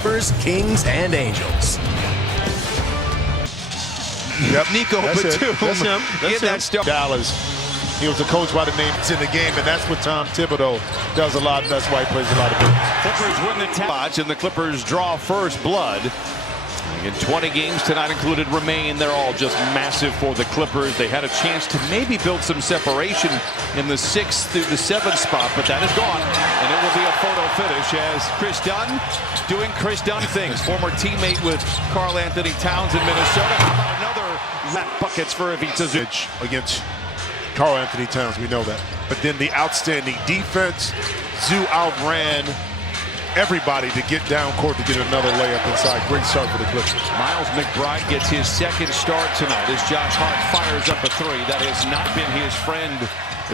Clippers, Kings, and Angels. Yep. Nico That's Batum. That's him. That's That stuff. Dallas. He was a coach by the name in the game, and that's what Tom Thibodeau does a lot. That's why he plays a lot of games. Clippers win the touch, and the Clippers draw first blood. In 20 games tonight included remain. They're all just massive for the Clippers. They had a chance to maybe build some separation in the 6th through the 7th spot, but that is gone. And it will be a photo finish as Chris Dunn doing Chris Dunn things. Former teammate with Karl Anthony Towns in Minnesota. How about another buckets for Ivica Zu against Karl Anthony Towns, we know that. But then the outstanding defense, Zu outran everybody to get down court to get another layup inside. Great start for the Clippers. Miles McBride gets his 2nd start tonight as Josh Hart fires up a 3. That has not been his friend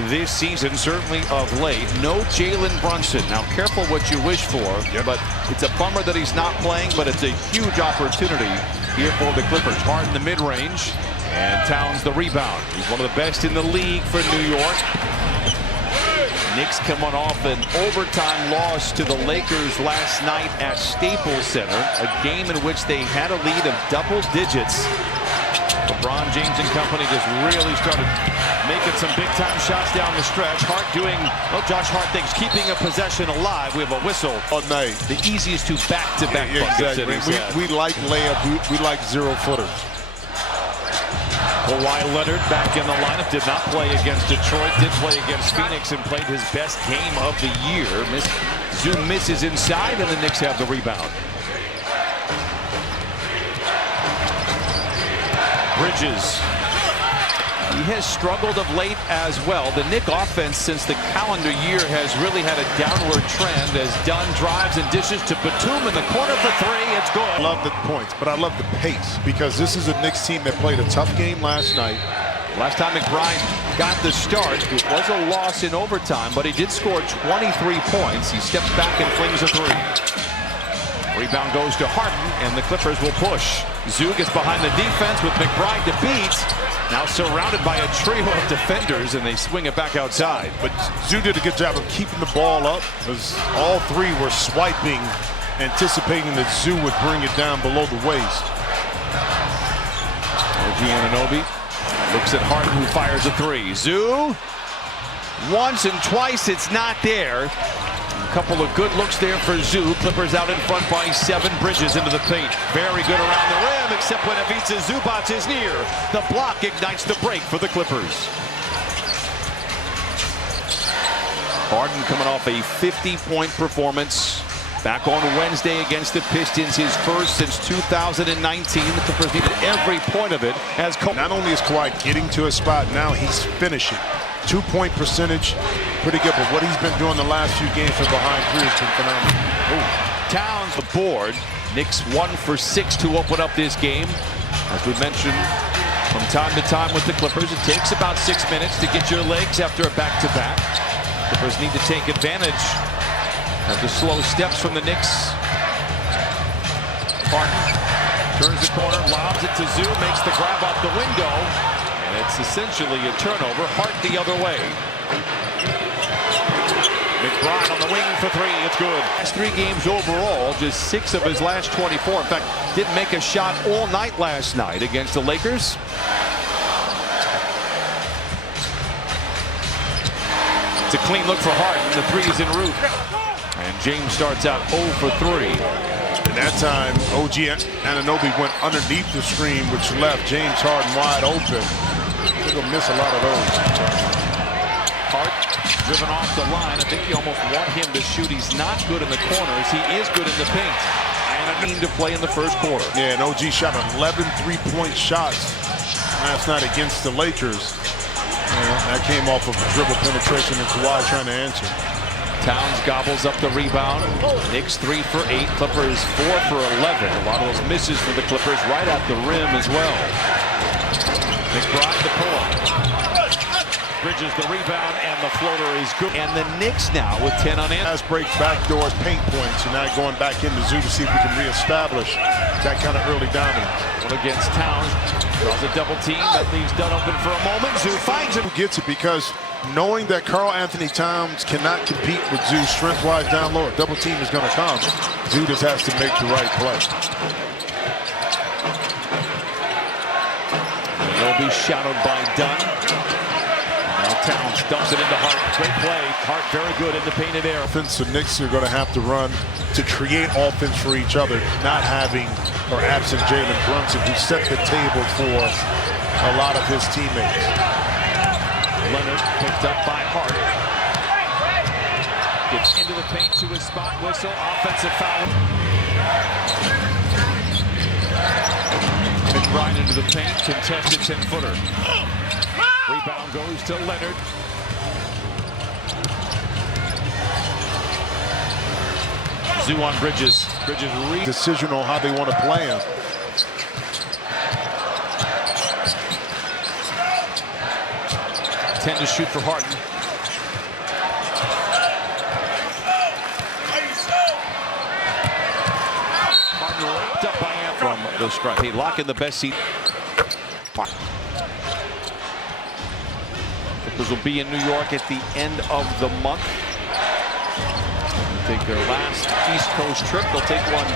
this season, certainly of late. No Jalen Brunson. Now, careful what you wish for, but it's a bummer that he's not playing, but it's a huge opportunity here for the Clippers. Hart in the mid-range, and Towns the rebound. He's one of the best in the league for New York. Knicks coming off an overtime loss to the Lakers last night at Staples Center, a game in which they had a lead of double digits. LeBron James and company just really started making some big-time shots down the stretch. Hart doing, Josh Hart thinks, keeping a possession alive. We have a whistle. All night. The easiest two back-to-back buckets. Exactly. We like layup. We like zero-footers. Kawhi Leonard back in the lineup. Did not play against Detroit. Did play against Phoenix and played his best game of the year. Zu misses inside, and the Knicks have the rebound. Bridges. He has struggled of late as well. The Knick offense since the calendar year has really had a downward trend as Dunn drives and dishes to Batum in the corner for 3. It's good. I love the points, but I love the pace because this is a Knicks team that played a tough game last night. Last time McBride got the start, it was a loss in overtime, but he did score 23 points. He steps back and flings a 3. Rebound goes to Harden, and the Clippers will push. Zu gets behind the defense with McBride to beat. Now surrounded by a trio of defenders, and they swing it back outside. But Zu did a good job of keeping the ball up because all 3 were swiping, anticipating that Zu would bring it down below the waist. OG Anunoby looks at Harden, who fires a 3. Zu, once and twice, it's not there. A couple of good looks there for Zu. Clippers out in front by 7. Bridges into the paint. Very good around the rim, except when Ivica Zubac is near. The block ignites the break for the Clippers. Harden coming off a 50-point performance back on Wednesday against the Pistons, his first since 2019. The Clippers needed every point of it as not only is Kawhi getting to a spot, now he's finishing. 2-point percentage, pretty good, but what he's been doing the last few games from behind 3 has been phenomenal. Towns the board. Knicks 1 for 6 to open up this game. As we mentioned from time to time with the Clippers, it takes about 6 minutes to get your legs after a back-to-back. Clippers need to take advantage of the slow steps from the Knicks. Harden turns the corner, lobs it to Zu, makes the grab off the window. And it's essentially a turnover. Hart the other way. McBride on the wing for 3. It's good. Last 3 games overall, just 6 of his last 24. In fact, didn't make a shot all night last night against the Lakers. It's a clean look for Harden. The 3 is en route. And James starts out 0 for 3. And that time, OG Anunoby went underneath the screen, which left James Harden wide open. They're going to miss a lot of those. Hart driven off the line. I think you almost want him to shoot. He's not good in the corners. He is good in the paint. And I mean to play in the first quarter. Yeah, and OG shot 11 3-point shots last night against the Lakers. That came off of dribble penetration and Kawhi trying to answer. Towns gobbles up the rebound. Knicks 3 for 8. Clippers 4 for 11. A lot of those misses for the Clippers right at the rim as well. McBride the pull-up. Bridges the rebound, and the floater is good. And the Knicks now with 10 on in. Fast break, backdoor, paint points. And now going back into Zoo to see if we can reestablish that kind of early dominance. One against Towns. Draws a double team. That leaves Dunn open for a moment. Zoo finds him. Who gets it because knowing that Karl Anthony Towns cannot compete with Zoo strength-wise down low, a double team is going to come. Zoo just has to make the right play. They'll be shadowed by Dunn. Now Towns dumps it into Hart. Great play. Hart very good in the painted area. Offense, the Knicks are going to have to run to create offense for each other, not having or absent Jalen Brunson, who set the table for a lot of his teammates. Leonard picked up by Hart. Gets into the paint to his spot whistle. Offensive foul. McBride into the paint. Contested 10-footer. Rebound goes to Leonard. Zoo on Bridges. Bridges Decision on how they want to play him. To shoot for Harden. Harden locked up by Ant from the strike. He lock in the best seat. Clippers will be in New York at the end of the month. They'll take their last East Coast trip. They'll take one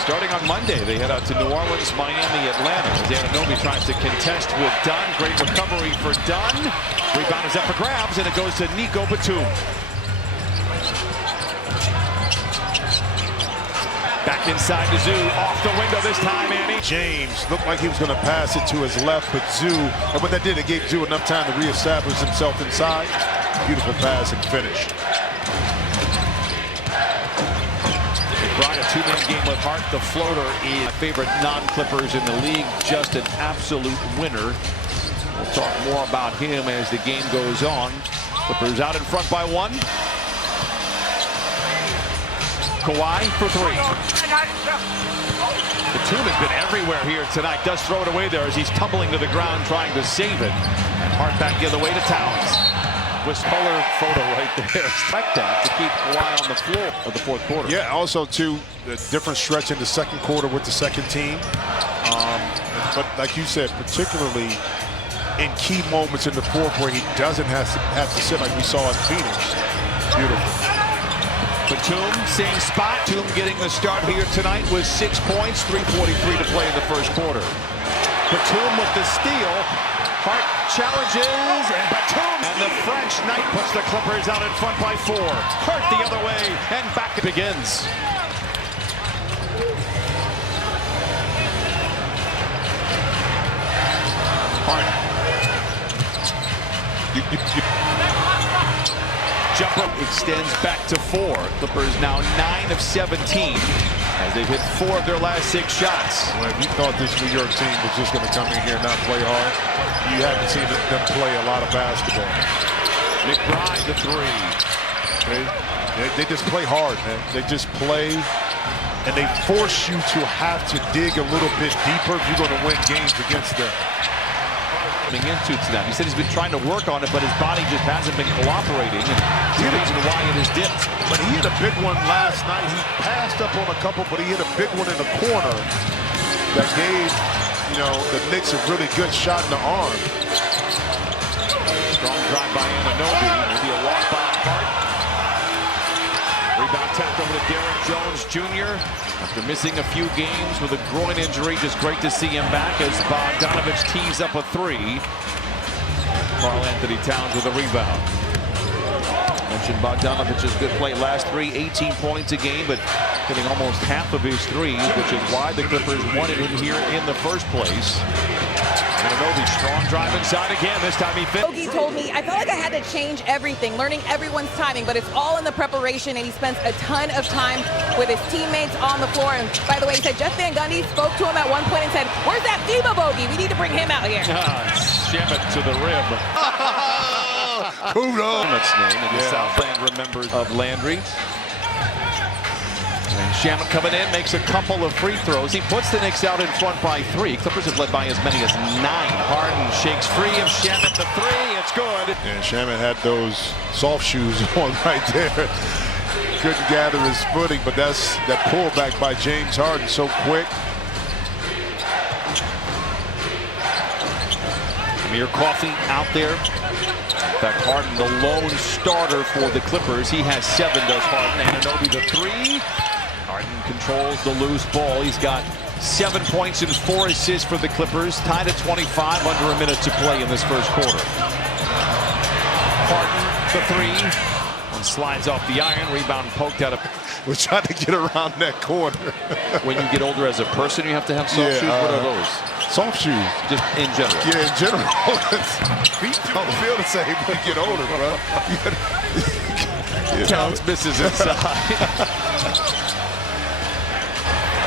starting on Monday. They head out to New Orleans, Miami, Atlanta. As Anunoby tries to contest with Dunn. Great recovery for Dunn. Rebound is up for grabs, and it goes to Nico Batum. Back inside to Zoo. Off the window this time, Annie. James looked like he was going to pass it to his left, but Zoo, and what that did, it gave Zoo enough time to reestablish himself inside. Beautiful pass and finish. McBride, a two-man game with Hart. The floater is my favorite non-Clippers in the league. Just an absolute winner. We'll talk more about him as the game goes on. Clippers out in front by one. Kawhi for three. Batum has been everywhere here tonight. Does throw it away there as he's tumbling to the ground trying to save it. And Hart back the other way to Towns. With color photo right there. Expect that to keep Kawhi on the floor of the fourth quarter. Yeah, also too, a different stretch in the second quarter with the second team. But like you said, particularly in key moments in the fourth where he doesn't have to sit like we saw in Phoenix. Beautiful. Batum, same spot. Batum getting the start here tonight with 6 points, 3:43 to play in the first quarter. Batum with the steal. Hart challenges, and Batum. And the French Knight puts the Clippers out in front by 4. Hart the other way, and back it begins. Hart. Jumper extends back to 4. Clippers now 9 of 17 as they've hit 4 of their last 6 shots. Well, if you thought this New York team was just going to come in here and not play hard, you haven't seen them play a lot of basketball. McBride the 3. They just play hard, man. They just play, and they force you to have to dig a little bit deeper if you're going to win games against them. Into tonight. He said he's been trying to work on it, but his body just hasn't been cooperating. And the reason why it is dipped. But he hit a big one last night. He passed up on a couple, but he hit a big one in the corner that gave, the Knicks a really good shot in the arm. Strong drive by Anunoby. Maybe a walk by Hart. Rebound tapped over to Derrick Jones Jr. After missing a few games with a groin injury, just great to see him back as Bogdanovich tees up a 3. Karl Anthony Towns with a rebound. Mentioned Bogdanovich's good play last 3, 18 points a game, but hitting almost half of his threes, which is why the Clippers wanted him here in the first place. Anunoby, strong drive inside again. This time he fit. Bogey told me, I felt like I had to change everything, learning everyone's timing, but it's all in the preparation, and he spends a ton of time with his teammates on the floor. And by the way, he said Jeff Van Gundy spoke to him at one point and said, "Where's that FIBA Bogey? We need to bring him out here." Shim it to the rim. Kudos. That's name, and the Southland remembers of Landry. And Shamet coming in, makes a couple of free throws. He puts the Knicks out in front by 3. Clippers have led by as many as 9. Harden shakes free of Shamet, the 3. It's good. And Shamet had those soft shoes on right there. Couldn't gather his footing, but that's that pullback by James Harden so quick. Amir Coffey out there. In fact, Harden, the lone starter for the Clippers. He has 7, does Harden. Anunoby, the 3. Harden controls the loose ball. He's got 7 points and 4 assists for the Clippers. Tied at 25, under a minute to play in this first quarter. Harden, the 3. And slides off the iron. Rebound poked out of... We're trying to get around that corner. When you get older as a person, you have to have soft shoes. What are those? Soft shoes. Just in general. Yeah, in general. Feet don't feel the same when you get older, bro. Towns misses inside.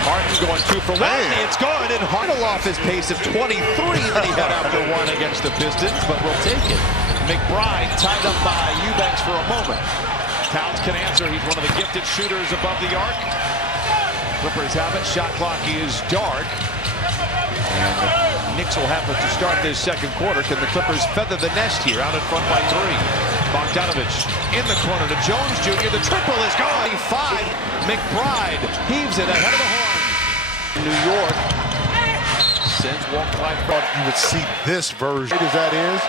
Harden going 2 for 1. It's good, and Harden off his pace of 23 that he had after 1 against the Pistons, but we'll take it. McBride tied up by Eubanks for a moment. Towns can answer. He's one of the gifted shooters above the arc. Clippers have it. Shot clock is dark. And the Knicks will have it to start this second quarter. Can the Clippers feather the nest here? Out in front by 3. Bogdanovich in the corner to Jones Jr. The triple is going. 5. McBride heaves it ahead of the horn. New York sends walk by. Thought you would see this version. As that is,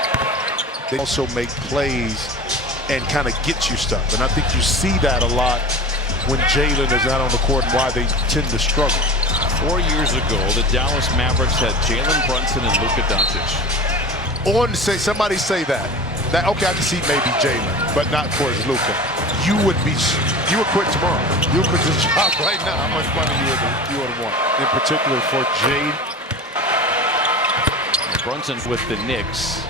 they also make plays and kind of get you stuff. And I think you see that a lot when Jalen is out on the court and why they tend to struggle. 4 years ago, the Dallas Mavericks had Jalen Brunson and Luka Doncic. On to say, somebody say that. Okay, I can see maybe Jalen, but not for his Luka. You would quit tomorrow. You would quit this job right now. How much money you would want? In particular for Jade. Brunson with the Knicks.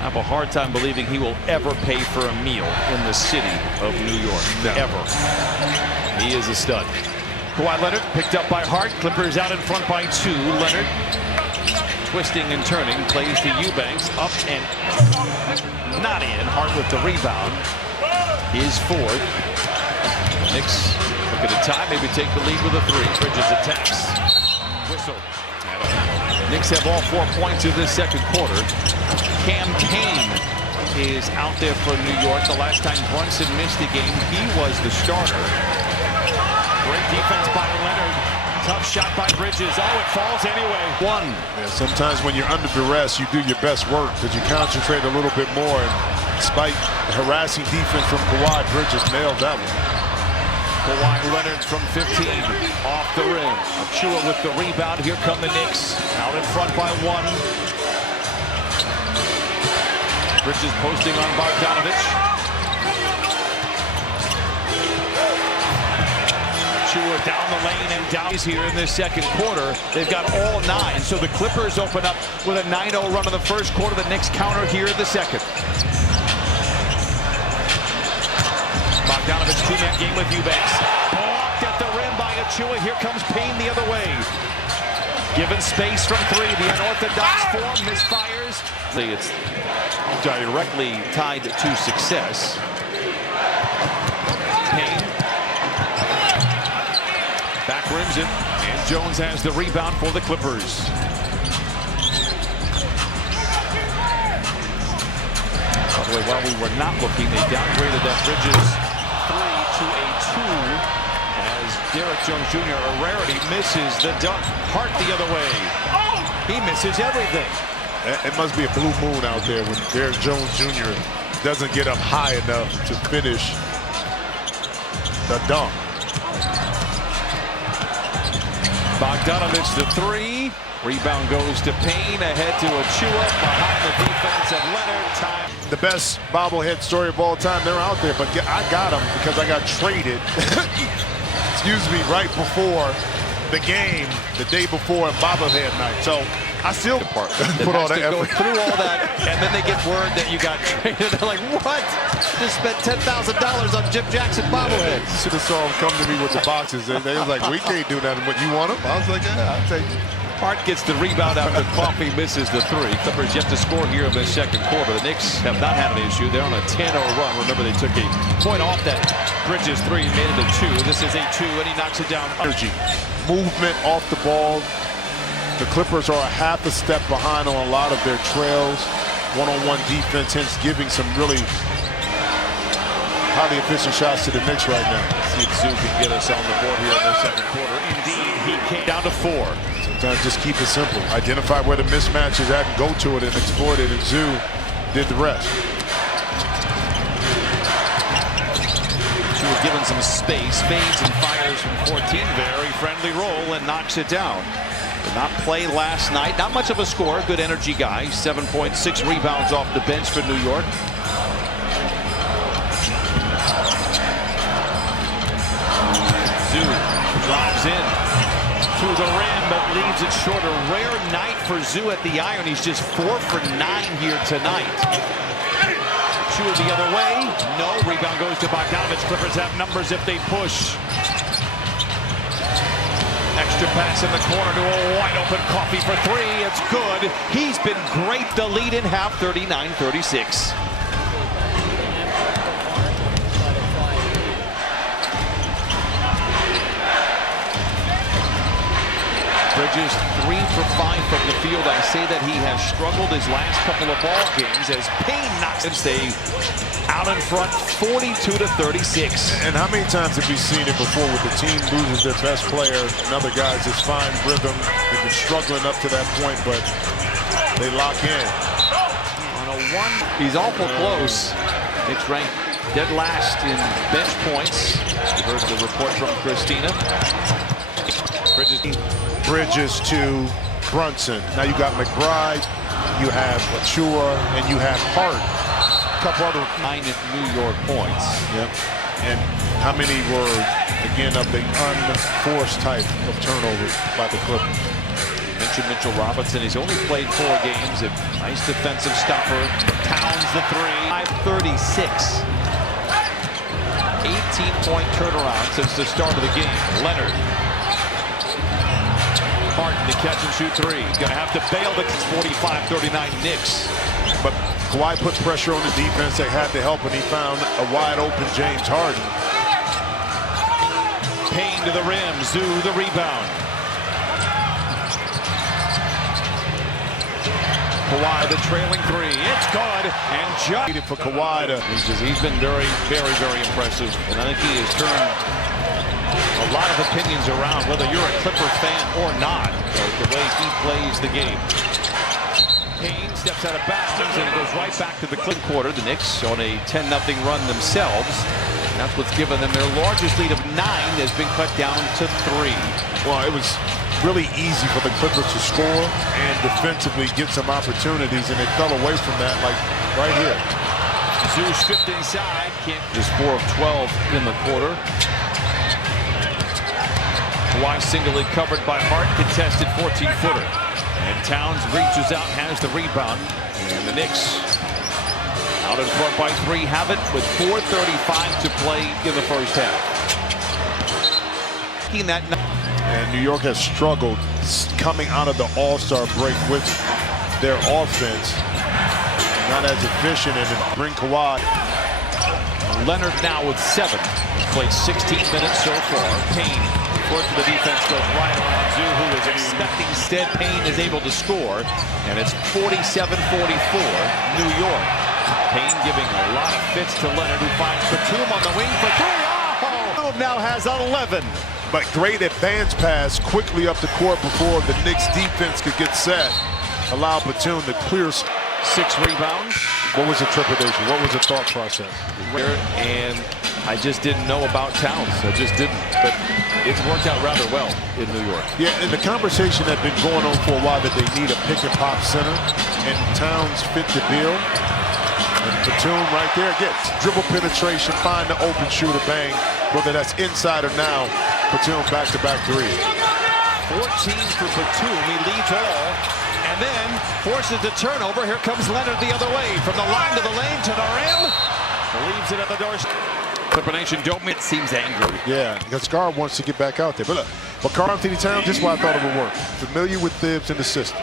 I have a hard time believing he will ever pay for a meal in the city of New York. No. Ever. He is a stud. Kawhi Leonard picked up by Hart. Clippers out in front by 2. Leonard twisting and turning. Plays to Eubanks. Up and not in. Hart with the rebound. His 4th. Knicks look at a tie. Maybe take the lead with a 3. Bridges attacks. Whistle. Knicks have all 4 points in this second quarter. Cam Kane is out there for New York. The last time Brunson missed a game, he was the starter. Great defense by Leonard. Tough shot by Bridges. Oh, it falls anyway. 1. Yeah, sometimes when you're under duress, you do your best work because you concentrate a little bit more. And despite the harassing defense from Kawhi, Bridges nailed that one. Kawhi Leonard from 15, off the rim. Achua with the rebound. Here come the Knicks. Out in front by 1. Bridges posting on Bogdanovich. Achua down the lane and down. Here in this second quarter. They've got all 9. So the Clippers open up with a 9-0 run in the first quarter. The Knicks counter here in the second. Bogdanovich 2-man game with Eubanks. Blocked at the rim by Achua. Here comes Payne the other way. Given space from 3. The unorthodox form misfires. It's directly tied to success. Payne. Back rims it. And Jones has the rebound for the Clippers. By the way, while we were not looking, they downgraded that Bridges 3 to a 2 as Derek Jones Jr. a rarity misses the dunk. Hart the other way. He misses everything. It must be a blue moon out there when Derek Jones Jr. doesn't get up high enough to finish the dunk. Bogdanovich the 3. Rebound goes to Payne. Ahead to Achua. Behind the defense of Leonard. Time. The best bobblehead story of all time. They're out there, but I got them because I got traded. Excuse me, right before the game, the day before bobblehead night. So I still put all that effort. Go through all that, and then they get word that you got traded. They're like, what? just spent $10,000 on Jim Jackson bobbleheads. You should have saw him come to me with the boxes. And they was like, we can't do that. But you want them? I was like, yeah, I'll take it. Hart gets the rebound after Coffey misses the three. Clippers yet to score here in the second quarter. The Knicks have not had an issue. They're on a 10-0 run. Remember, they took a point off that Bridges three and made it a two. This is a two, and he knocks it down. Energy, movement off the ball. The Clippers are a half a step behind on a lot of their trails. One-on-one defense, hence giving some really highly efficient shots to the Knicks right now. See if Zoo can get us on the board here in the second quarter. Indeed, he came down to 4. Sometimes just keep it simple. Identify where the mismatch is at and go to it and exploit it, and Zoo did the rest. She was given some space, fades and fires from 14. Very friendly roll and knocks it down. Did not play last night. Not much of a score. Good energy guy. 7.6 rebounds off the bench for New York. Zoo drives in to the rim, but leaves it short. A rare night for Zoo at the iron. He's just 4 for 9 here tonight. Shoot the other way. No. Rebound goes to Bogdanovich. Clippers have numbers if they push. Extra pass in the corner to a wide open Coffey for 3. It's good. He's been great. The lead in half, 39-36. Bridges 3 for 5 from the field. I say that he has struggled his last couple of ball games as Payne knocks him. Stay out in front, 42-36. And how many times have we seen it before with the team loses their best player and other guys just find rhythm? They've been struggling up to that point, but they lock in. On a 1, he's awful close. Knicks ranked dead last in bench points. You heard the report from Christina. Bridges to Brunson. Now you got McBride, you have Achua, and you have Hart. A couple other 9 New York points. Yep. And how many were, again, of the unforced type of turnovers by the Clippers? Mentioned Mitchell Robinson. He's only played 4 games. A nice defensive stopper. Towns the 3. 5:36. 18-point turnaround since the start of the game. Leonard. Martin to catch and shoot 3. He's going to have to bail the 45-39 Knicks. But Kawhi put pressure on the defense. They had to help, and he found a wide open James Harden. Payne to the rim. Zoo the rebound. Kawhi the trailing 3. It's good. And just for Kawhi to. He's been very, very, very impressive. And I think he has turned a lot of opinions around, whether you're a Clippers fan or not, the way he plays the game. Payne steps out of bounds, and it goes right back to the Clippers quarter. The Knicks on a 10-0 run themselves. That's what's given them their largest lead of 9 has been cut down to 3. Well, it was really easy for the Clippers to score and defensively get some opportunities, and they fell away from that, like right here. Zoo stripped inside. Can't just 4 of 12 in the quarter. Kawhi singly covered by Hart, contested 14-footer. And Towns reaches out, has the rebound. And the Knicks out in front by 3, have it with 4:35 to play in the first half. And New York has struggled coming out of the All-Star break with their offense. Not as efficient, and bring Kawhi. Leonard now with 7. Played 16 minutes so far. Payne. Work to the defense goes right around Zoo, who is expecting. Instead, Payne is able to score, and it's 47-44, New York. Payne giving a lot of fits to Leonard, who finds Batum on the wing for 3. Oh! Now has 11. But great advance pass quickly up the court before the Knicks defense could get set. Allow Batum to clear. 6 rebounds. What was the trepidation? What was the thought process? And I just didn't know about Towns. I just didn't. But it's worked out rather well in New York. Yeah, and the conversation had been going on for a while that they need a pick-and-pop center, and Towns fit the bill. And Batum right there gets dribble penetration, find the open shooter, bang. Whether that's inside or now, Batum back-to-back 3. 14 for Batum. He leads all. And then forces the turnover. Here comes Leonard the other way. From the line to the lane to the rim. Leaves it at the doorstep. Clipper Nation don't it seems angry. Yeah, because Carr wants to get back out there. But look, Karl Anthony Towns, this is why I thought it would work. Familiar with Thibs in the system.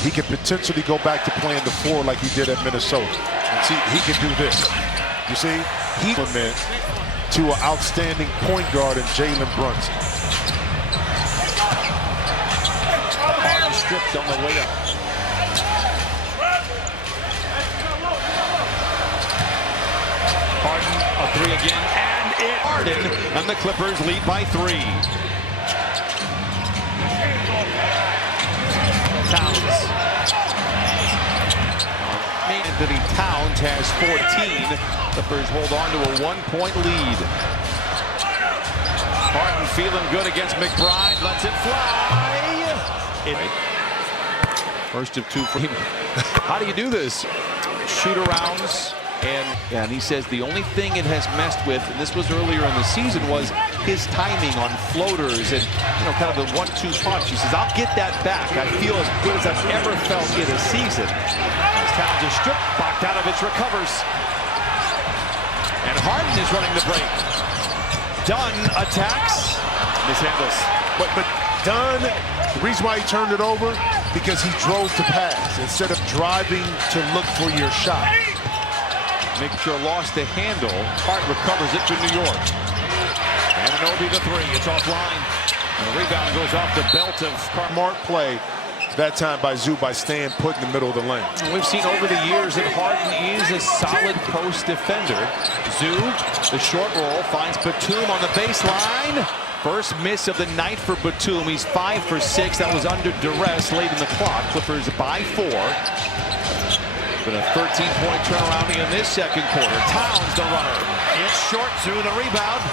He can potentially go back to playing the 4 like he did at Minnesota. And see, he can do this. You see, he went to an outstanding point guard in Jalen Brunson. Harden stripped on the way up. Harden, a 3 again, and it. Harden, and the Clippers lead by 3. Towns. Anthony Towns has 14. Clippers hold on to a 1-point lead. Harden feeling good against McBride, lets it fly. First of 2 for him. How do you do this? Shoot-arounds. And he says the only thing it has messed with, and this was earlier in the season, was his timing on floaters and, kind of the 1-2 punch. He says, I'll get that back. I feel as good as I've ever felt in a season. As Towns is stripped, Bogdanovich recovers. And Harden is running the break. Dunn attacks, mishandles. But Dunn, the reason why he turned it over, because he drove to pass instead of driving to look for your shot. Make sure lost the handle. Hart recovers it to New York. And Anunoby the 3. It's offline. And the rebound goes off the belt of Smart play that time by Zoo by staying put in the middle of the lane. We've seen over the years that Harden is a solid post defender. Zoo, the short roll, finds Batum on the baseline. First miss of the night for Batum. He's 5 for 6. That was under duress late in the clock. Clippers by 4. Been a 13-point turnaround in this second quarter. Towns the runner. It's short. Zoo the rebound.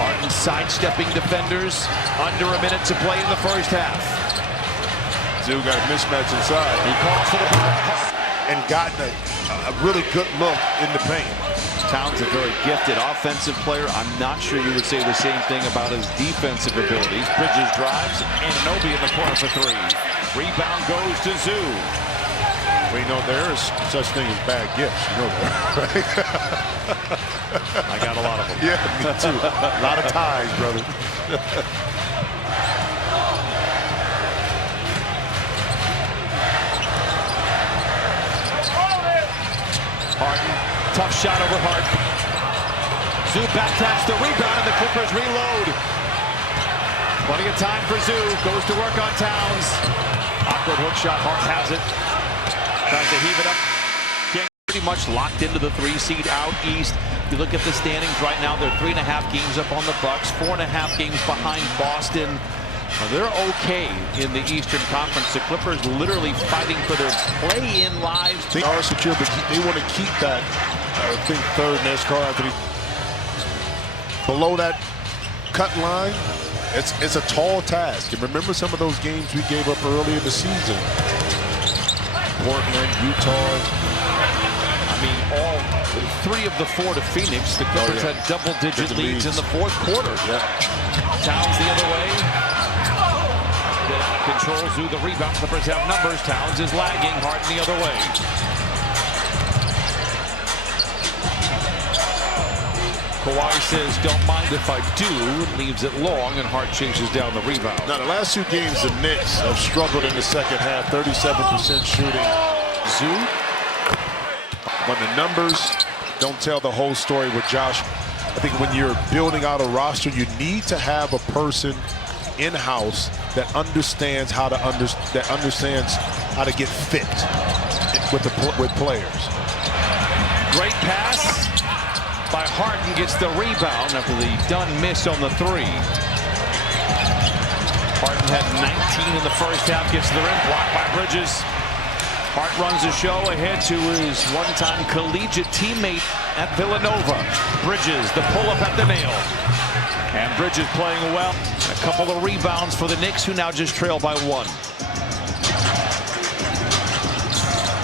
Harden sidestepping defenders. Under a minute to play in the first half. Zoo got a mismatch inside. He calls for the ball. And gotten a really good look in the paint. Towns a very gifted offensive player. I'm not sure you would say the same thing about his defensive abilities. Bridges drives. Anunoby in the corner for 3. Rebound goes to Zoo. Well, there is such thing as bad gifts, that, right? I got a lot of them. Yeah, me too. A lot of ties, brother. Harden, tough shot over Harden. Zoo back taps the rebound, and the Clippers reload. Plenty of time for Zoo. Goes to work on Towns. Awkward hook shot. Hart has it. Tries to heave it up. Pretty much locked into the 3 seed out east. You look at the standings right now, they're 3.5 games up on the Bucks, 4.5 games behind Boston. They're okay in the Eastern Conference. The Clippers literally fighting for their play-in lives. They are secure, but they want to keep that, I think, third, and there's Karl Anthony. Below that cut line, it's a tall task. And remember some of those games we gave up early in the season. Portland, Utah. I mean, all 3 of the 4 to Phoenix. The Clippers had double-digit leads in the fourth quarter. Yeah. Towns the other way. Get out of control. Zoo the rebound. Clippers have numbers. Towns is lagging. Harden the other way. Kawhi says, don't mind if I do. Leaves it long, and Hart chases down the rebound. Now, the last 2 games, the Knicks have struggled in the second half. 37% shooting. Zoo. But the numbers don't tell the whole story with Josh. I think when you're building out a roster, you need to have a person in-house that understands how to get fit with players. Great pass by Harden, gets the rebound after the Dunn miss on the 3. Harden had 19 in the first half, gets to the rim, blocked by Bridges. Hart runs the show ahead to his one-time collegiate teammate at Villanova. Bridges, the pull-up at the nail. And Bridges playing well. A couple of rebounds for the Knicks, who now just trail by 1.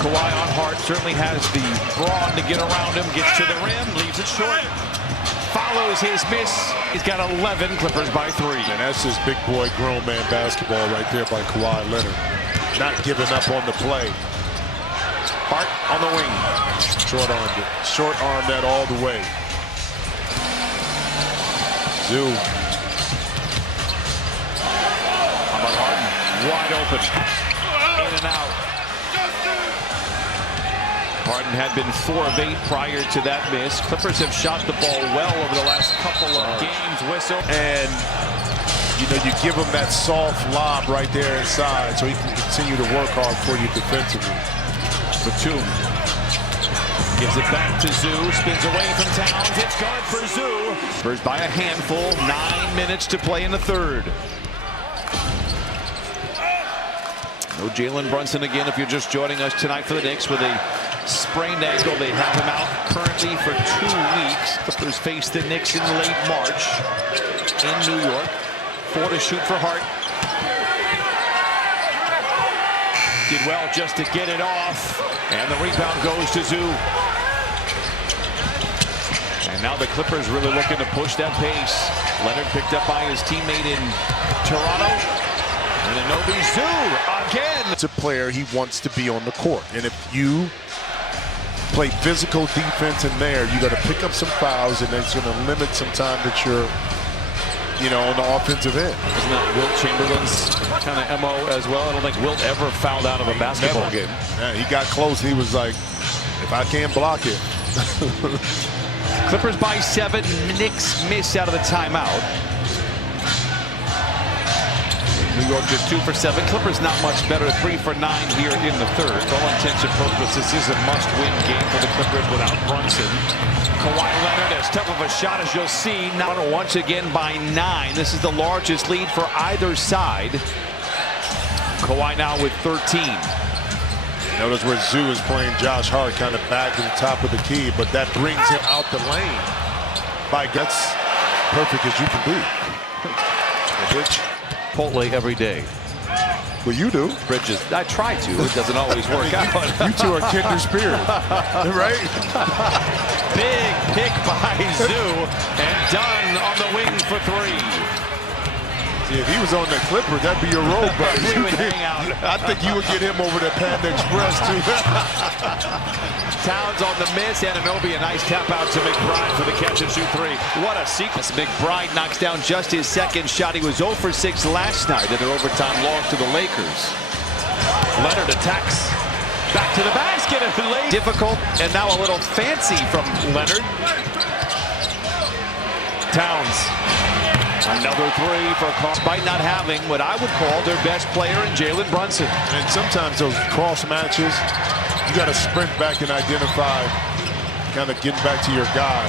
Kawhi on Hart, certainly has the brawn to get around him, gets to the rim, leaves it short. Follows his miss. He's got 11, Clippers by 3. And that's just big boy, grown man basketball right there by Kawhi Leonard. Not giving up on the play. Hart on the wing. Short-armed it. Short-armed that all the way. Zoo. How about Harden? Wide open. In and out. Harden had been 4 of 8 prior to that miss. Clippers have shot the ball well over the last couple of games. Whistle. And, you know, you give him that soft lob right there inside so he can continue to work hard for you defensively. Batum gives it back to Zoo. Spins away from Towns. It's good for Zoo. Spurs by a handful. 9 minutes to play in the third. No Jalen Brunson again if you're just joining us tonight for the Knicks with a sprained ankle. They have him out currently for 2 weeks. Clippers face the Knicks in late March in New York. 4 to shoot for Hart. Did well just to get it off. And the rebound goes to Zoo. And now the Clippers really looking to push that pace. Leonard picked up by his teammate in Toronto. And Anobi Zoo again. It's a player, he wants to be on the court. And if you play physical defense in there, you got to pick up some fouls, and that's going to limit some time that you're, you know, on the offensive end. Isn't that Wilt Chamberlain's kind of MO as well? I don't think Wilt ever fouled out of a basketball game. Yeah, he got close. He was like, if I can't block it. Clippers by 7. Knicks miss out of the timeout. New York just 2 for 7. Clippers not much better. 3 for 9 here in the third. For all intents and purposes, this is a must-win game for the Clippers without Brunson. Kawhi Leonard, as tough of a shot as you'll see, now once again by 9. This is the largest lead for either side. Kawhi now with 13. Notice where Zoo is playing Josh Hart kind of back to the top of the key, but that brings him out the lane. That's perfect as you can be. Chipotle every day. Well, you do. Bridges. I try to. It doesn't always work out. You two are kindred spirit, right? Big pick by Zoo and done on the wing for 3. See, if he was on the Clipper, that'd be your role, buddy. We would hang out. I think you would get him over to Panda Express, too. Towns on the miss, and Anobi a nice tap out to McBride for the catch and shoot 3. What a sequence. McBride knocks down just his second shot. He was 0 for 6 last night in their overtime loss to the Lakers. Leonard attacks. Back to the basket and late. Difficult and now a little fancy from Leonard. Towns. Another 3 for Cross, despite not having what I would call their best player in Jalen Brunson. And sometimes those cross matches, you got to sprint back and identify, kind of getting back to your guy.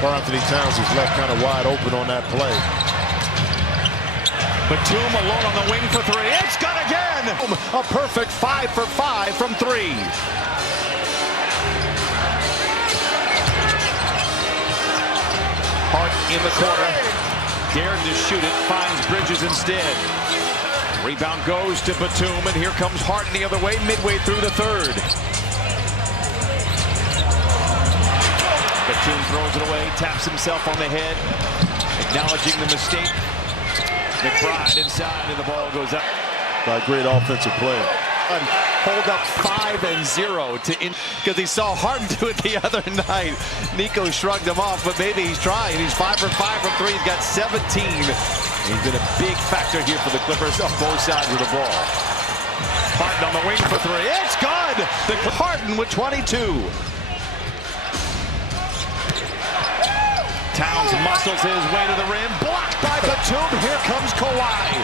Karl-Anthony Towns is left kind of wide open on that play. Batum alone on the wing for 3. It's good again! A perfect 5 for 5 from 3. Hart in the corner. Dared to shoot it, finds Bridges instead. Rebound goes to Batum, and here comes Harden the other way, midway through the third. Batum throws it away, taps himself on the head, acknowledging the mistake. McBride inside, and the ball goes up. By a great offensive play. Hold up 5-0 because he saw Harden do it the other night. Nico shrugged him off, but maybe he's trying. He's 5 for 5 from 3. He's got 17. He's been a big factor here for the Clippers on both sides of the ball. Harden on the wing for 3. It's good. The Harden with 22. Towns muscles his way to the rim. Blocked by Batum. Here comes Kawhi.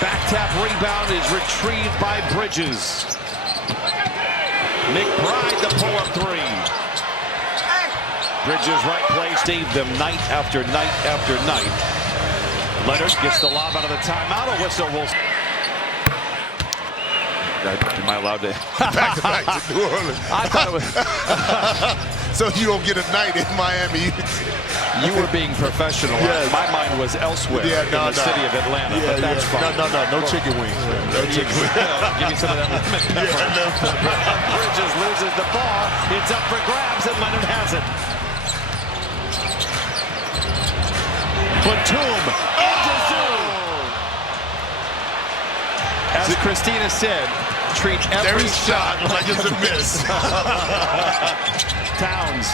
Back tap rebound is retrieved by Bridges. McBride the pull-up 3. Bridges right place saved them night after night after night. Leonard gets the lob out of the timeout. A whistle will. Am I allowed to? Back to New Orleans. I thought it was. So you don't get a night in Miami. You were being professional. Yes. My mind was elsewhere in the city of Atlanta, but that's fine. No chicken wings, man. No chicken wings. Give me some of that lemon pepper. Bridges loses the ball. It's up for grabs, and Leonard has it. Batum into Zoo. As Christina said, treat every shot like it's a miss. Towns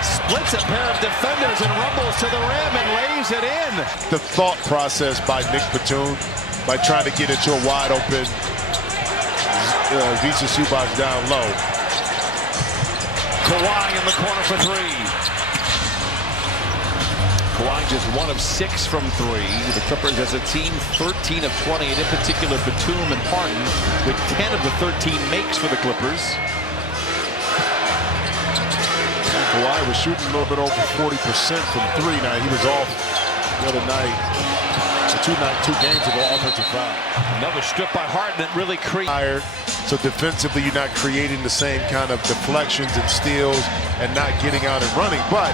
splits a pair of defenders and rumbles to the rim and lays it in. The thought process by Nick Batum by trying to get into a wide open Visa Zubac down low. Kawhi in the corner for three. Kawhi just 1 of 6 from 3. The Clippers as a team 13 of 20, and in particular Batum and Harden with 10 of the 13 makes for the Clippers. Kawhi was shooting a little bit over 40% from 3. Now he was off the other night. Two games ago, offensive foul. Another strip by Harden that really created. So defensively, you're not creating the same kind of deflections and steals and not getting out and running. But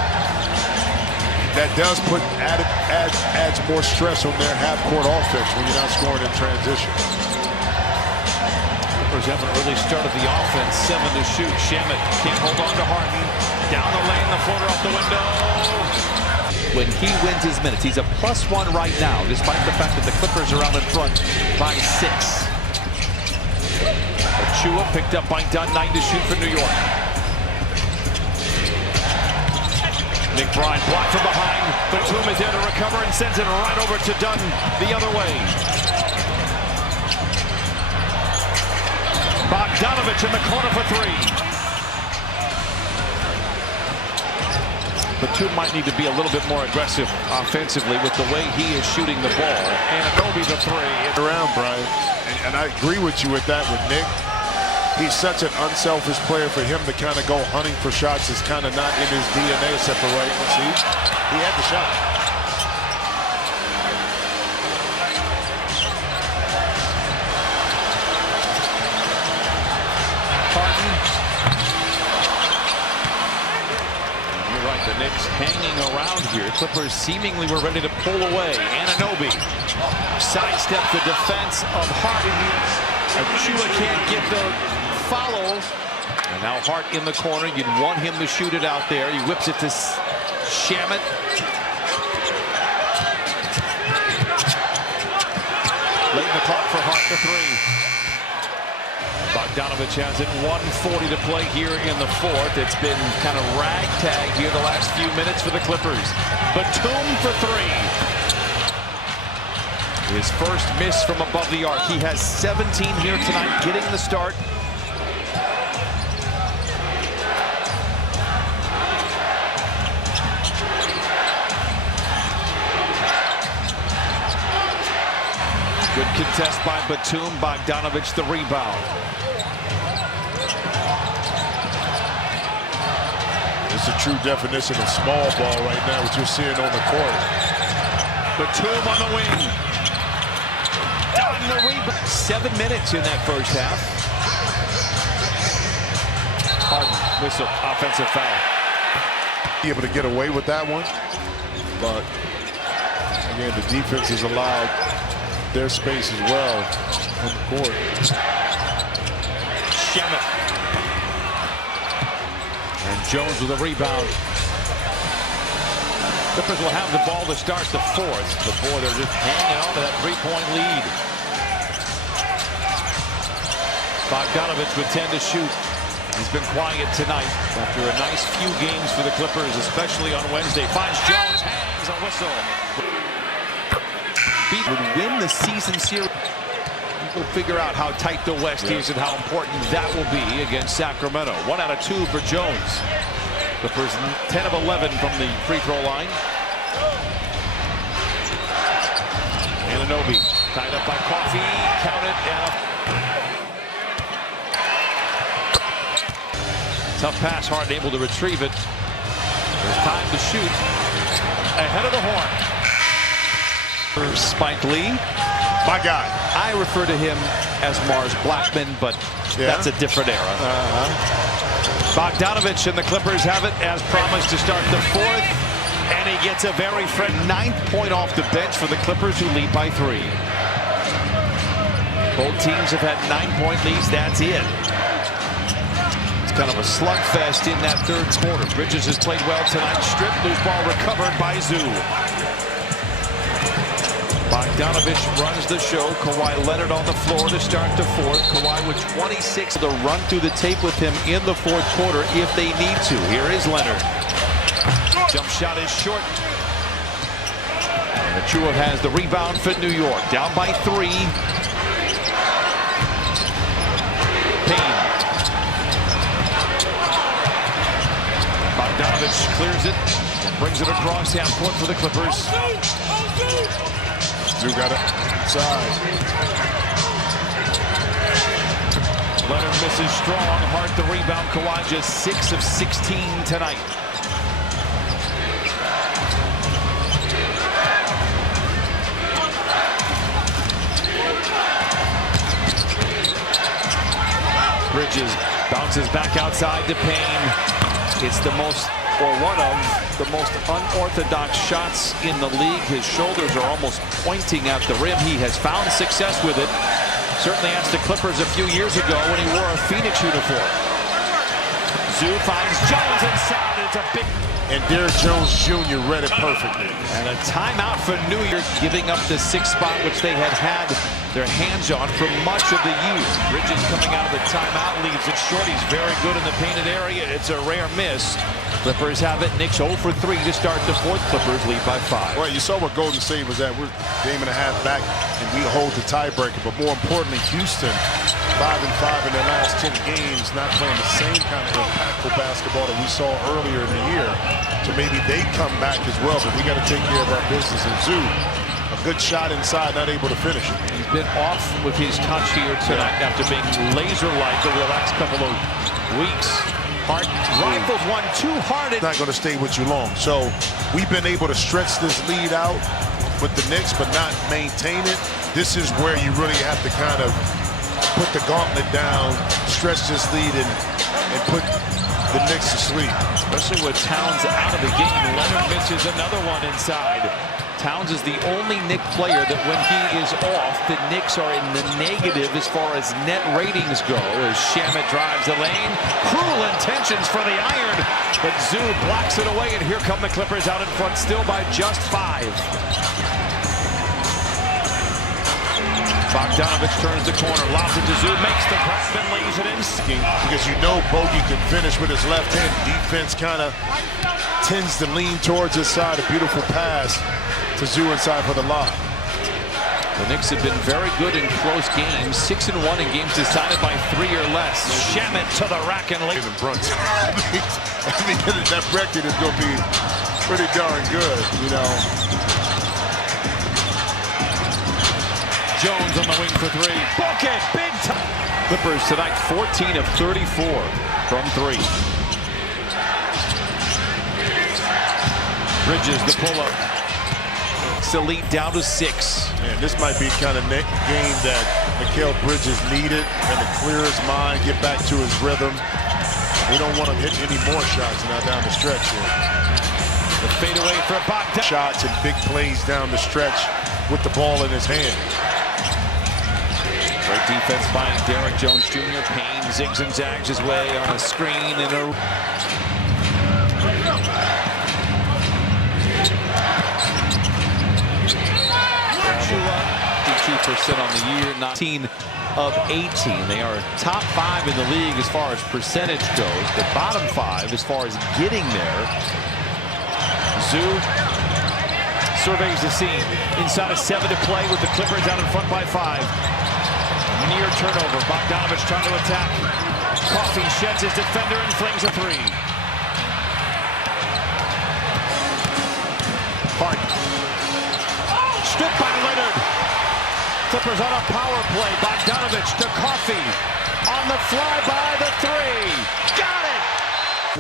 that does put adds more stress on their half-court offense when you're not scoring in transition. Clippers haven't really started the offense. 7 to shoot. Shamet can't hold on to Harden. Down the lane, the floater off the window. When he wins his minutes, he's a +1 right now, despite the fact that the Clippers are out in front by 6. Achua picked up by Dunn, 9 to shoot for New York. Nick Bryant blocked from behind. Batum is there to recover and sends it right over to Dunn the other way. Bogdanovich in the corner for 3. Batum might need to be a little bit more aggressive offensively with the way he is shooting the ball. And Anunoby the 3. Around, Brian. And I agree with you with that with Nick. He's such an unselfish player. For him to kind of go hunting for shots is kind of not in his DNA except for right. See, he had the shot. Harden. You're right, the Knicks hanging around here. Clippers seemingly were ready to pull away. Anunoby sidesteps the defense of Harden. Achua can't get the follow. And now Hart in the corner. You'd want him to shoot it out there. He whips it to Shamet. Late in the clock for Hart for 3. Bogdanovich has it, 1:40 to play here in the 4th. It's been kind of ragtag here the last few minutes for the Clippers. Batum for 3. His first miss from above the arc. He has 17 here tonight, getting the start. Good contest by Batum. Bogdanovich the rebound. It's a true definition of small ball right now, what you're seeing on the court. Batum on the wing. Down the rebound. 7 minutes in that first half. Harden, whistle, offensive foul. Be able to get away with that one, but again, the defense has allowed their space as well on the court. Shamet. And Jones with a rebound. Clippers will have the ball to start the 4th. Before they're just hanging on to that 3-point lead. Bogdanovich with 10 to shoot. He's been quiet tonight after a nice few games for the Clippers, especially on Wednesday. Finds Jones, hangs a whistle. Would win the season series. We'll figure out how tight the West is and how important that will be against Sacramento. 1 out of 2 for Jones. Clippers 10 of 11 from the free throw line. Anunoby tied up by Coffey. Count it. Tough pass. Harden able to retrieve it. There's time to shoot. Ahead of the horn. Spike Lee. My guy. I refer to him as Mars Blackman, but that's a different era. Bogdanovich and the Clippers have it as promised to start the 4th. And he gets a very fresh 9th point off the bench for the Clippers, who lead by 3. Both teams have had 9-point leads. That's it. It's kind of a slugfest in that 3rd quarter. Bridges has played well tonight. Strip, loose ball recovered by Zoo. Bogdanovich runs the show. Kawhi Leonard on the floor to start the fourth. Kawhi with 26. The run through the tape with him in the fourth quarter if they need to. Here is Leonard. Jump shot is short. And Achua has the rebound for New York. Down by 3. Payne. Bogdanovich clears it and brings it across half court for the Clippers. Zoo got it inside. Leonard misses strong. Hart the rebound. Kawhi just 6 of 16 tonight. Bridges bounces back outside to Payne. It's the most, or one of the most unorthodox shots in the league. His shoulders are almost pointing at the rim. He has found success with it. Certainly asked the Clippers a few years ago when he wore a Phoenix uniform. Zoo finds Jones inside. It's a big... And Derrick Jones Jr. read it perfectly. And a timeout for New York, giving up the 6th spot, which they had their hands on for much of the year. Bridges coming out of the timeout, leaves it short. He's very good in the painted area. It's a rare miss. Clippers have it. Knicks 0 for 3 to start the fourth. Clippers lead by 5. Well, you saw what Golden State was at. We're game and a half back, and we hold the tiebreaker. But more importantly, Houston, 5-5 in their last 10 games, not playing the same kind of impactful basketball that we saw earlier in the year. So maybe they come back as well, but we got to take care of our business. And Zoo, a good shot inside, not able to finish it. He's been off with his touch here tonight after being laser-like over the last couple of weeks. Hart rifles one too hard. It's not going to stay with you long. So we've been able to stretch this lead out with the Knicks, but not maintain it. This is where you really have to kind of put the gauntlet down, stretch this lead, and put the Knicks to sleep. Especially with Towns out of the game. Leonard misses another one inside. Towns is the only Knick player that when he is off, the Knicks are in the negative as far as net ratings go. As Shamet drives the lane. Cruel intentions for the iron, but Zoo blocks it away, and here come the Clippers out in front, still by just 5. Bogdanovich turns the corner, lobs it to Zoo, makes the grab and lays it in. Because you know Bogey can finish with his left hand. Defense kind of tends to lean towards his side. A beautiful pass to Zoo inside for the lob. The Knicks have been very good in close games, 6-1 in games decided by 3 or less. Shamet to the rack and lay. Brunson. I mean, that record is going to be pretty darn good, you know. Jones on the wing for 3. Book it, big time. Clippers tonight 14 of 34 from 3. Bridges the pull-up. Lead down to 6. Man, this might be kind of game that Mikal Bridges needed, and to clear his mind, get back to his rhythm. We don't want him hitting any more shots now down the stretch here. The fadeaway for Bogdan. Shots and big plays down the stretch with the ball in his hand. Great defense by Derrick Jones Jr. Payne zigs and zags his way on a screen and a... 52% on the year, 19 of 18. They are top 5 in the league as far as percentage goes, but bottom 5 as far as getting there. Zoo surveys the scene. Inside of 7 to play with the Clippers out in front by 5. Near turnover. Bogdanovich trying to attack. Coffey sheds his defender and flings a 3. Hart. Stripped by Leonard. Clippers on a power play. Bogdanovich to Coffey. On the fly by the 3. Got it!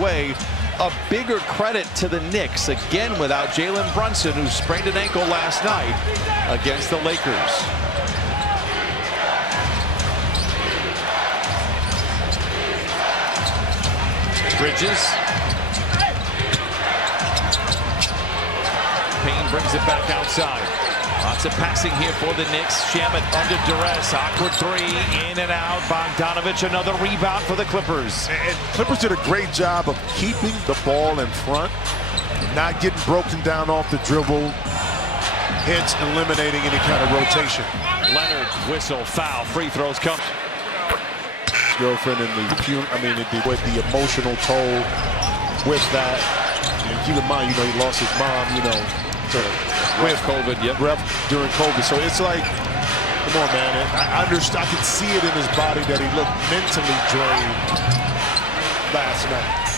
Way. A bigger credit to the Knicks, again without Jalen Brunson, who sprained an ankle last night against the Lakers. Bridges. Payne brings it back outside. Lots of passing here for the Knicks. Shamet under duress. Awkward 3. In and out. Bogdanovich, another rebound for the Clippers. And Clippers did a great job of keeping the ball in front, not getting broken down off the dribble, hits, eliminating any kind of rotation. Leonard, whistle, foul, free throws come. Girlfriend and with the emotional toll with that. And keep in mind, he lost his mom, with COVID, yep. During COVID. So it's like, come on, man. I understand. I could see it in his body that he looked mentally drained last night.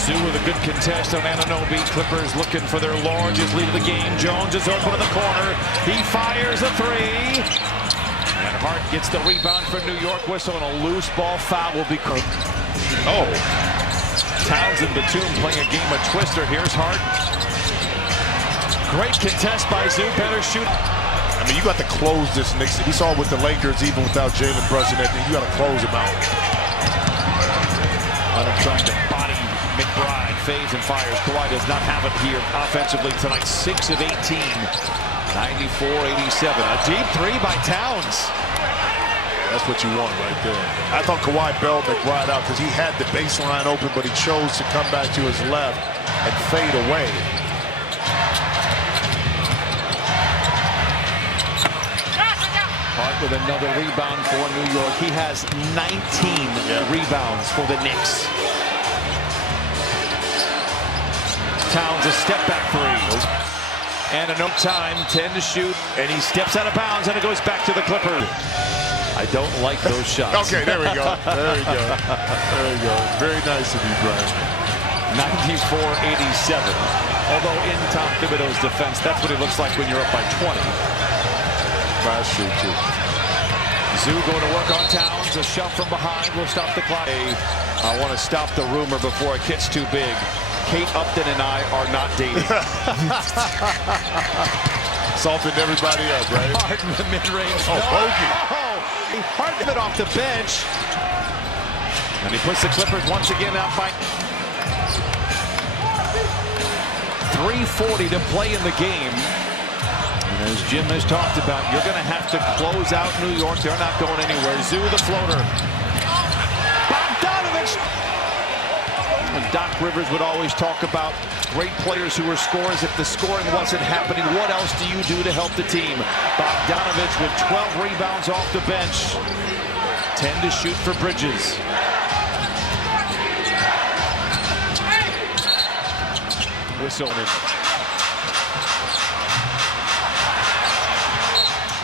Zoo with a good contest on Anunoby. Clippers looking for their largest lead of the game. Jones is open in the corner. He fires a three. And Hart gets the rebound for New York. Whistle and a loose ball foul will be called. Oh. Towns and Batum playing a game of twister. Here's Hart. Great contest by Zoo. Better shoot. I mean, you got to close this Knicks. We saw with the Lakers, even without Jalen Brunson, you got to close them out. Leonard trying to body McBride, fades and fires. Kawhi does not have it here offensively tonight. 6 of 18, 94-87. A deep three by Towns. That's what you want right there. I thought Kawhi bailed McBride out because he had the baseline open, but he chose to come back to his left and fade away. Hart with another rebound for New York. He has 19 rebounds for the Knicks. Towns a step back three. And a no time, 10 to shoot. And he steps out of bounds and it goes back to the Clippers. I don't like those shots. Okay, there we go. There we go. There we go. Very nice of you, Brian. 94-87. Although in Tom Thibodeau's defense, that's what it looks like when you're up by 20. That's true, too. Zoo going to work on Towns. A shove from behind will stop the clock. I want to stop the rumor before it gets too big. Kate Upton and I are not dating. Salted everybody up, right? Hart in the mid-range. Oh, bogey. Hart it off the bench. And he puts the Clippers once again out by 3:40 to play in the game. And as Jim has talked about, you're going to have to close out New York. They're not going anywhere. Zoo the floater. Bogdanovich. And Doc Rivers would always talk about great players who were scorers. If the scoring wasn't happening, what else do you do to help the team? Bogdanovich with 12 rebounds off the bench. 10 to shoot for Bridges. Whistle.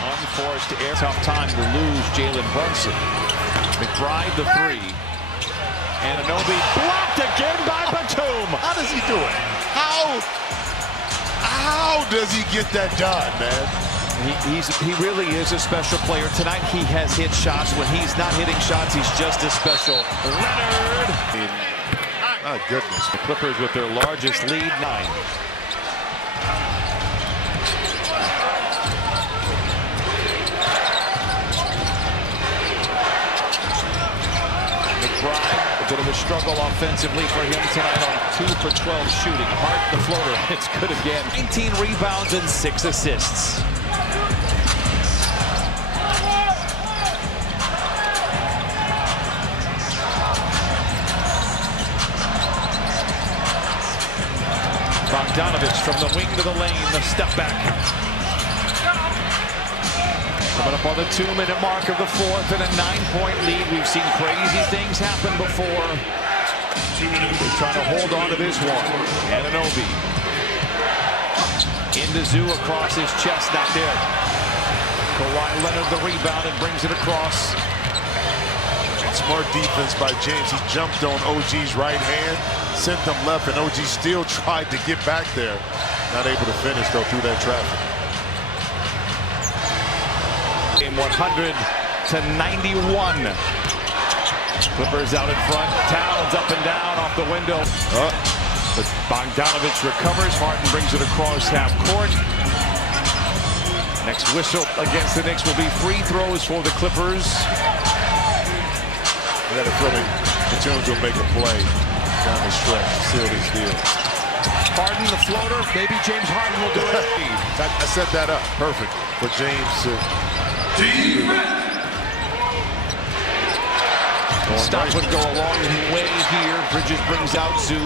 Unforced air. Tough time to lose Jalen Brunson. McBride the three. Anunoby blocked again by Batum. How does he do it? How does he get that done, man? He really is a special player. Tonight he has hit shots. When he's not hitting shots, he's just as special. Leonard. My goodness. The Clippers with their largest lead, 9. McBride. A bit of a struggle offensively for him tonight on 2 for 12 shooting. Hart the floater. It's good again. 19 rebounds and 6 assists. Bogdanovich from the wing to the lane. The step back. Coming up on the 2-minute mark of the fourth and a 9-point lead. We've seen crazy things happen before. They're trying to hold on to this one. Anunoby. Into Zoo across his chest, not there. Kawhi Leonard the rebound and brings it across. Smart defense by James. He jumped on OG's right hand, sent them left, and OG still tried to get back there. Not able to finish, though, through that traffic. Game 100-91. Clippers out in front. Towns up and down off the window. But Bogdanovich recovers. Harden brings it across half court. Next whistle against the Knicks will be free throws for the Clippers. I got a feeling the Jones will make a play down the stretch to seal this deal. Harden the floater. Maybe James Harden will do it. I set that up perfect for James to Stop would go a long way here. Bridges brings out Zoo.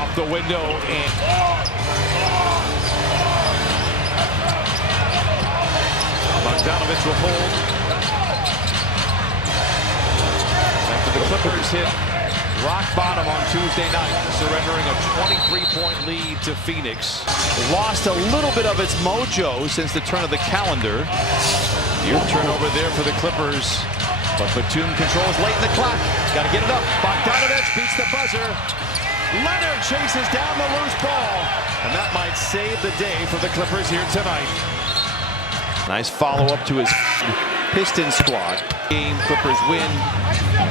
off the window and Bogdanovich will hold. After the Clippers hit rock bottom on Tuesday night, surrendering a 23-point lead to Phoenix. Lost a little bit of its mojo since the turn of the calendar. Your turnover there for the Clippers. But Batum controls late in the clock. Got to get it up. Bogdanovich beats the buzzer. Leonard chases down the loose ball. And that might save the day for the Clippers here tonight. Nice follow-up to his Pistons squad. Game Clippers win.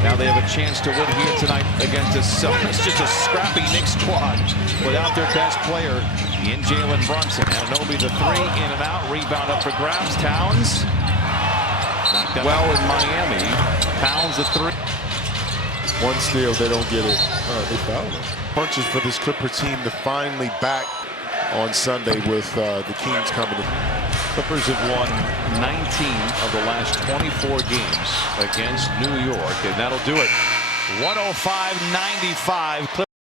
Now they have a chance to win here tonight against it's just a scrappy Knicks squad without their best player in Jalen Brunson. Anunoby the three, in and out. Rebound up for grabs. Towns. Knocked out well in Miami. Pounds the three. One steal, they don't get it. They fouled him. Punches for this Clipper team to finally back on Sunday with the Kings coming in. Clippers have won 19 of the last 24 games against New York, and that'll do it. 105-95.